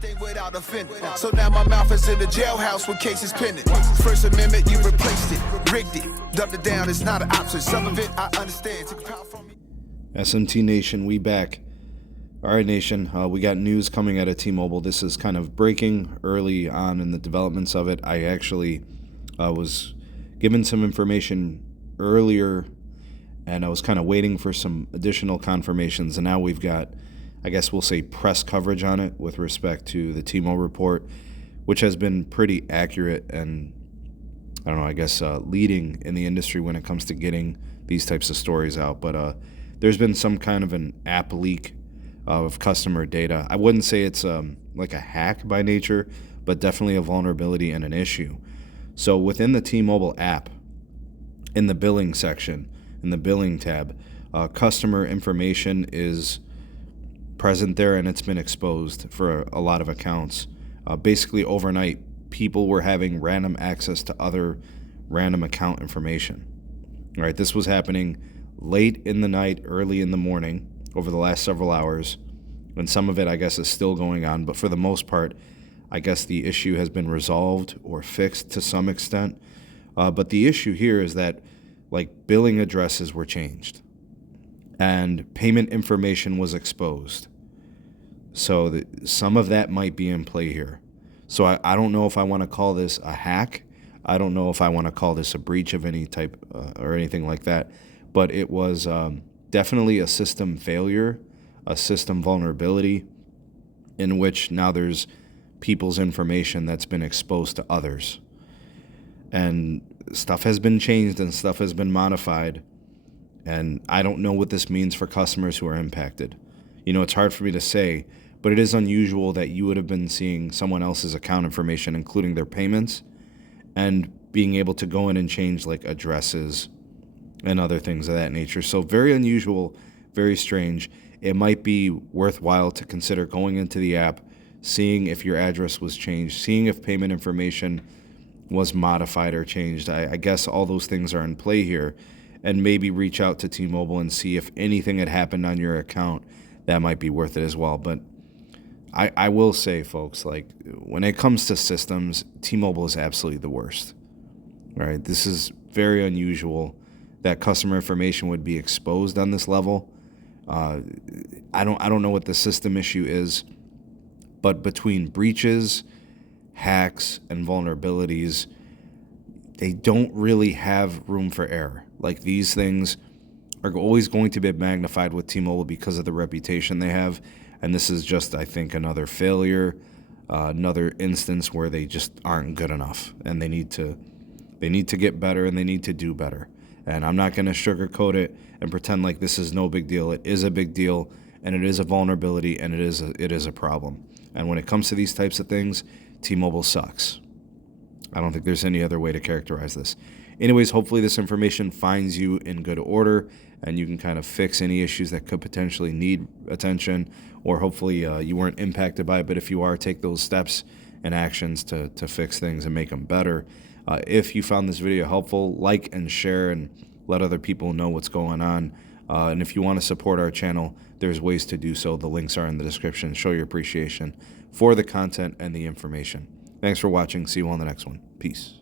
everything without offending. So now my mouth is in the jailhouse with cases pending. First Amendment, you replaced it, rigged it, dumbed it down. It's not an option. Some of it I understand. Took power from me. SMT Nation, we back. All right, Nation, we got news coming out of T-Mobile. This is kind of breaking early on in the developments of it. I actually was given some information earlier, and I was kind of waiting for some additional confirmations, and now we've got, I guess we'll say, press coverage on it with respect to the T-Mobile report, which has been pretty accurate and, I don't know, I guess leading in the industry when it comes to getting these types of stories out. But there's been some kind of an app leak of customer data. I wouldn't say it's like a hack by nature, but definitely a vulnerability and an issue. So within the T-Mobile app, in the billing section, in the billing tab, customer information is present there, and it's been exposed for a lot of accounts. Basically, overnight, people were having random access to other random account information. All right, this was happening late in the night, early in the morning, over the last several hours, and some of it, I guess, is still going on, but for the most part, I guess the issue has been resolved or fixed to some extent. But the issue here is that, like, billing addresses were changed and payment information was exposed. So some of that might be in play here. So I don't know if I want to call this a hack. I don't know if I want to call this a breach of any type or anything like that. But it was definitely a system failure, a system vulnerability, in which now there's people's information that's been exposed to others. And stuff has been changed and stuff has been modified. And I don't know what this means for customers who are impacted. You know, it's hard for me to say, but it is unusual that you would have been seeing someone else's account information, including their payments, and being able to go in and change like addresses and other things of that nature. So very unusual, very strange. It might be worthwhile to consider going into the app, seeing if your address was changed, seeing if payment information was modified or changed. I guess all those things are in play here, and maybe reach out to T-Mobile and see if anything had happened on your account that might be worth it as well. But I will say, folks, like, when it comes to systems, T-Mobile is absolutely the worst. Right? This is very unusual that customer information would be exposed on this level. I don't know what the system issue is, but between breaches, hacks, and vulnerabilities, they don't really have room for error. Like, these things are always going to be magnified with T-Mobile because of the reputation they have, and this is just, I think, another failure, another instance where they just aren't good enough, and they need to get better, and they need to do better. And I'm not going to sugarcoat it and pretend like this is no big deal. It is a big deal, and it is a vulnerability, and it is a problem. And when it comes to these types of things, T-Mobile sucks. I don't think there's any other way to characterize this. Anyways, hopefully this information finds you in good order, and you can kind of fix any issues that could potentially need attention, or hopefully you weren't impacted by it. But if you are, take those steps and actions to fix things and make them better. If you found this video helpful, like and share and let other people know what's going on. And if you want to support our channel, there's ways to do so. The links are in the description. Show your appreciation for the content and the information. Thanks for watching. See you on the next one. Peace.